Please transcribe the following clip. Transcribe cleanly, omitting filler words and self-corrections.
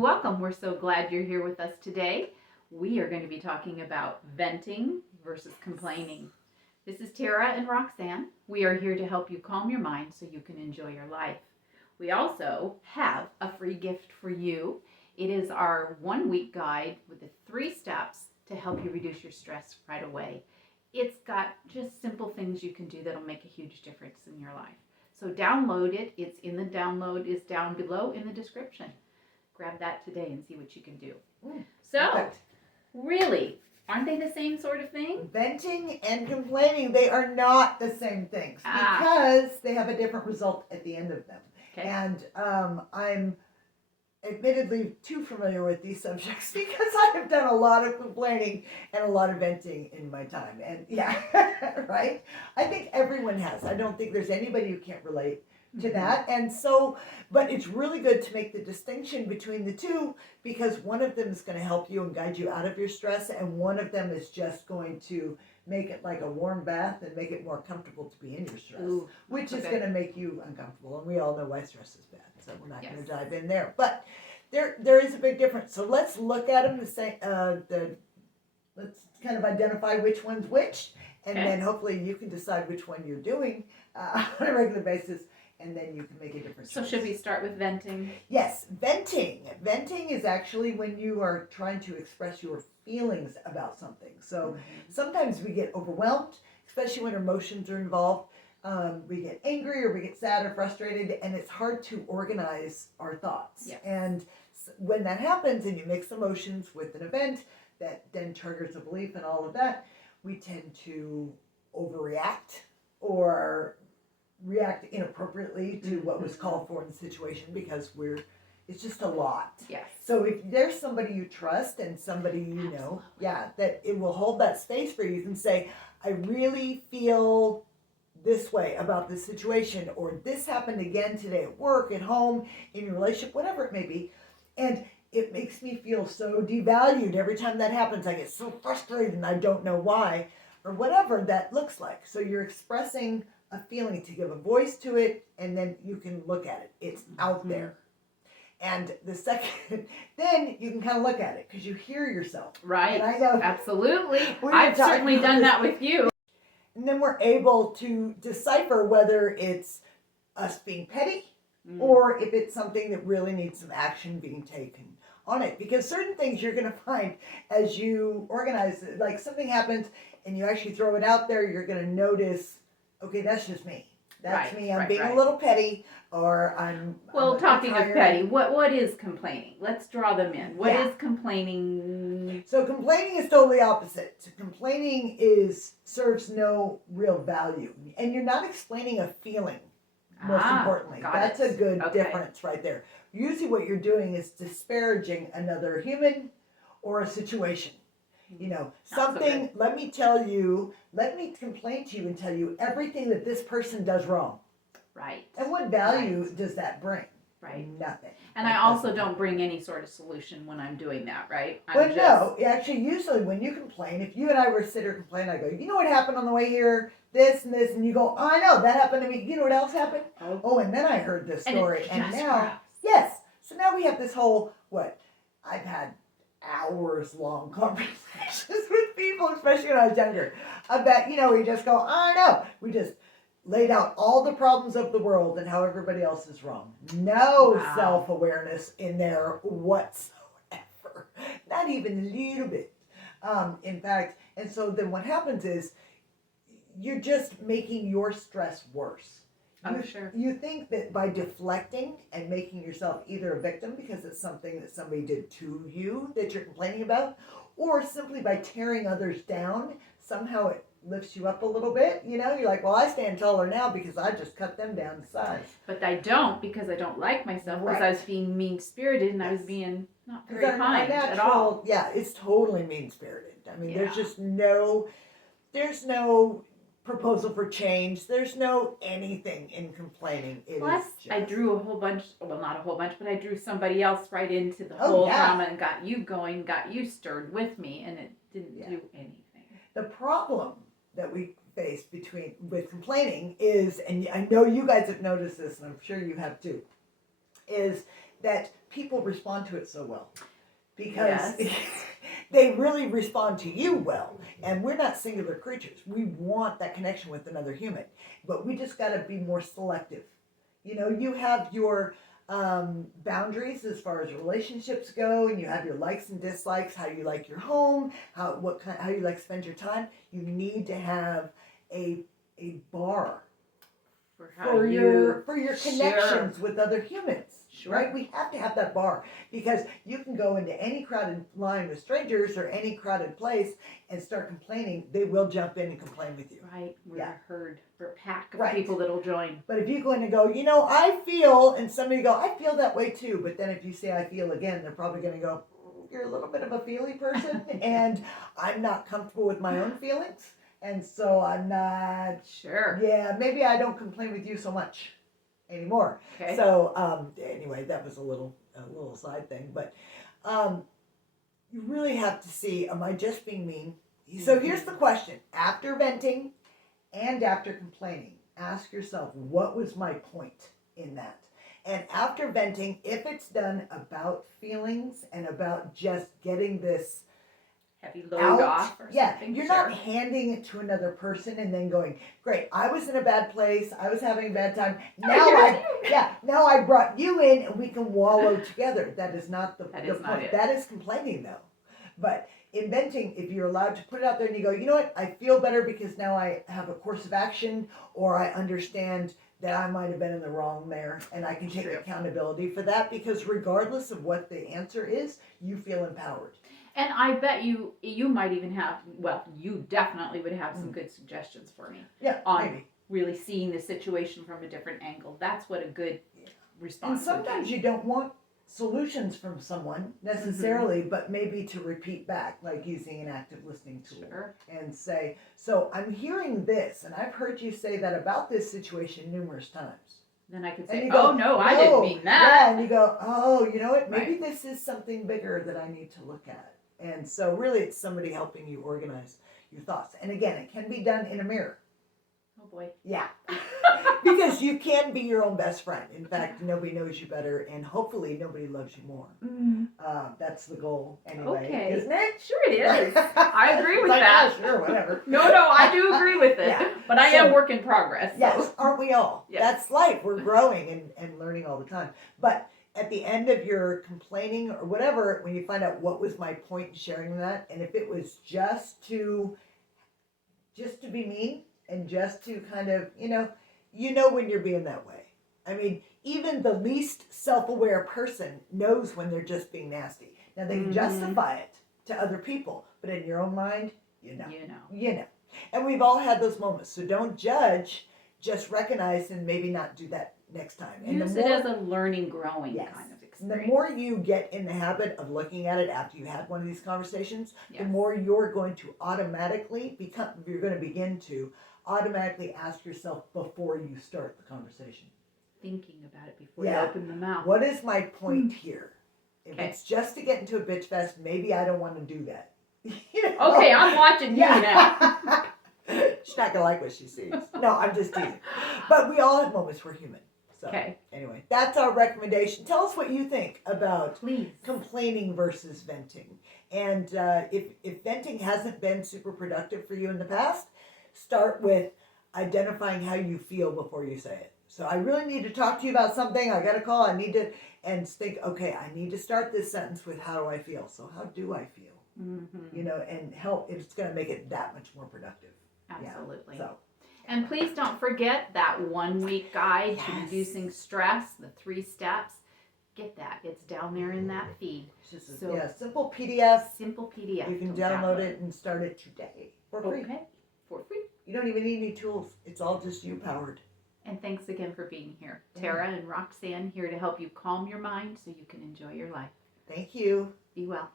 welcome. We're so glad you're here with us today. We are going to be talking about venting versus complaining. This is Tara and Roxanne. We are here to help you calm your mind so you can enjoy your life. We also have a free gift for you. It is our 1-week guide with the 3 steps to help you reduce your stress right away. It's got just simple things you can do that'll make a huge difference in your life. So download it. It's in the download is down below in the description. Grab that today and see what you can do. Perfect. Really, aren't they the same sort of thing? Venting and complaining, they are not the same things because they have a different result at the end of them. Okay. And I'm admittedly too familiar with these subjects because I have done a lot of complaining and a lot of venting in my time. And yeah, right? I think everyone has. I don't think there's anybody who can't relate to that. And so, but it's really good to make the distinction between the two because one of them is going to help you and guide you out of your stress, and one of them is just going to make it like a warm bath and make it more comfortable to be in your stress, which is going to make you uncomfortable. And we all know why stress is bad, so we're not going to dive in there. But there is a big difference. So let's look at them let's kind of identify which one's which, and then hopefully you can decide which one you're doing on a regular basis. And then you can make a difference. So should we start with venting? Yes, venting. Venting is actually when you are trying to express your feelings about something. So sometimes we get overwhelmed, especially when emotions are involved. We get angry or we get sad or frustrated, and it's hard to organize our thoughts. Yes. And when that happens and you mix emotions with an event that then triggers a belief and all of that, we tend to overreact or react inappropriately to what was called for in the situation because it's just a lot. Yes. So if there's somebody you trust and somebody you know, that it will hold that space for you, you can say, I really feel this way about this situation, or this happened again today at work, at home, in your relationship, whatever it may be. And it makes me feel so devalued every time that happens. I get so frustrated and I don't know why, or whatever that looks like. So you're expressing a feeling to give a voice to it, and then you can look at it. It's out there. And the second, then you can kind of look at it because you hear yourself. Right. And I know. Absolutely. I've certainly done that with you. And then we're able to decipher whether it's us being petty or if it's something that really needs some action being taken on it. Because certain things you're going to find as you organize it, like something happens and you actually throw it out there, you're going to notice, okay, that's just me. That's me. I'm being a little petty, or I'm. Well, talking of petty, what is complaining? Let's draw them in. What is complaining? So complaining is totally opposite. So complaining serves no real value, and you're not explaining a feeling. Most importantly, that's a good difference right there. Usually, what you're doing is disparaging another human or a situation. You know, something, let me complain to you and tell you everything that this person does wrong. Right. And what value does that bring? Right. Nothing. And I also don't bring any sort of solution when I'm doing that, right? No, actually, usually when you complain, if you and I were to sit here and complain, I go, you know what happened on the way here? This and this, and you go, oh, I know, that happened to me. You know what else happened? Oh, and then I heard this story. And now, so now we have this whole, I've had hours-long conversations with people, especially when I was younger, about, we just go, I know. We just laid out all the problems of the world and how everybody else is wrong. No self-awareness in there whatsoever. Not even a little bit. In fact, and so then what happens is you're just making your stress worse. You think that by deflecting and making yourself either a victim because it's something that somebody did to you that you're complaining about, or simply by tearing others down, somehow it lifts you up a little bit. You're like, well, I stand taller now because I just cut them down to size. But I don't, because I don't like myself, because I was being mean-spirited and I was being not very kind at all. Yeah, it's totally mean-spirited. I mean, there's just there's no proposal for change. There's no anything in complaining. Plus, I drew a whole bunch, well, not a whole bunch, but I drew somebody else right into the whole drama and got you going, got you stirred with me, and it didn't do anything. The problem that we face with complaining is, and I know you guys have noticed this, and I'm sure you have too, is that people respond to it so well because Yes. they really respond to you well. And we're not singular creatures. We want that connection with another human, but we just got to be more selective. You know, you have your boundaries as far as relationships go, and you have your likes and dislikes, how you like your home, how you like to spend your time. You need to have a bar for your connections with other humans. Sure. Right? We have to have that bar because you can go into any crowded line with strangers or any crowded place and start complaining. They will jump in and complain with you. Right. We're Yeah. a herd. We're a pack of Right. people that'll join. But if you go in and go, you know, I feel, and somebody go, I feel that way too. But then if you say I feel again, they're probably going to go, you're a little bit of a feely person, and I'm not comfortable with my own feelings, and so I'm not. Sure. Yeah, maybe I don't complain with you so much anymore. Okay. So anyway, that was a little side thing, but you really have to see, am I just being mean? So here's the question: after venting and after complaining, ask yourself, what was my point in that? And after venting, if it's done about feelings and about just getting this Heavy load out, off or something. you're Sure. not handing it to another person and then going, great, I was in a bad place, I was having a bad time. Now I brought you in and we can wallow together. That is not the That is point. not it. That is complaining though. But in venting, if you're allowed to put it out there and you go, you know what, I feel better because now I have a course of action, or I understand that I might have been in the wrong there and I can take True. accountability for that, because regardless of what the answer is, you feel empowered. And I bet you might even have, well, you definitely would have some good suggestions for me Yeah, on maybe. really seeing the situation from a different angle. That's what a good And response sometimes would be. you don't want solutions from someone necessarily, but maybe to repeat back, like using an active listening tool. Sure. And say, so I'm hearing this, and I've heard you say that about this situation numerous times. Then I could And say, you go, oh, no, I didn't mean that. Yeah, and you go, oh, you know what? Maybe Right. this is something bigger that I need to look at. And so really it's somebody helping you organize your thoughts. And again, it can be done in a mirror. Oh, boy. Yeah. Because you can be your own best friend. In fact, nobody knows you better, and hopefully nobody loves you more. That's the goal anyway, Okay. isn't it? Sure it is. I agree with It's like, that. yeah, sure, whatever. No, I do agree with it. Yeah. But I am So- work in progress. So. Yes, aren't we all? Yes. That's life. We're growing and learning all the time. But at the end of your complaining or whatever, when you find out what was my point in sharing that, and if it was just to be mean and just to kind of, you know when you're being that way. I mean, even the least self-aware person knows when they're just being nasty. Now they can justify it to other people, but in your own mind, you know. And we've all had those moments. So don't judge, just recognize and maybe not do that next time. And Use it as a learning, growing Yes. kind of the experience. more you get in the habit of looking at it after you had one of these conversations, the Yes. more you're going to begin to automatically ask yourself before you start the conversation. Thinking about it before Yeah. you open the mouth. What is my point here? If Okay. it's just to get into a bitch fest, maybe I don't want to do that. You know? Okay, I'm watching you now. Yeah. She's not gonna like what she sees. No, I'm just teasing. But we all have moments. We're human. So Okay, anyway, that's our recommendation. Tell us what you think about please. complaining versus venting. And if venting hasn't been super productive for you in the past, start with identifying how you feel before you say it. So I really need to talk to you about something. I got a call. I need to, and think, okay, I need to start this sentence with how do I feel? So how do I feel? Mm-hmm. And help. It's going to make it that much more productive. Absolutely. Yeah, so. And please don't forget that 1-week guide to Yes. reducing stress, the 3 steps. Get that. It's down there in that feed. It's just So- a simple PDF. Simple PDF. You can to download it and start it today for free. Okay, for free. You don't even need any tools. It's all just you powered. And thanks again for being here. Tara and Roxanne here to help you calm your mind so you can enjoy your life. Thank you. Be well.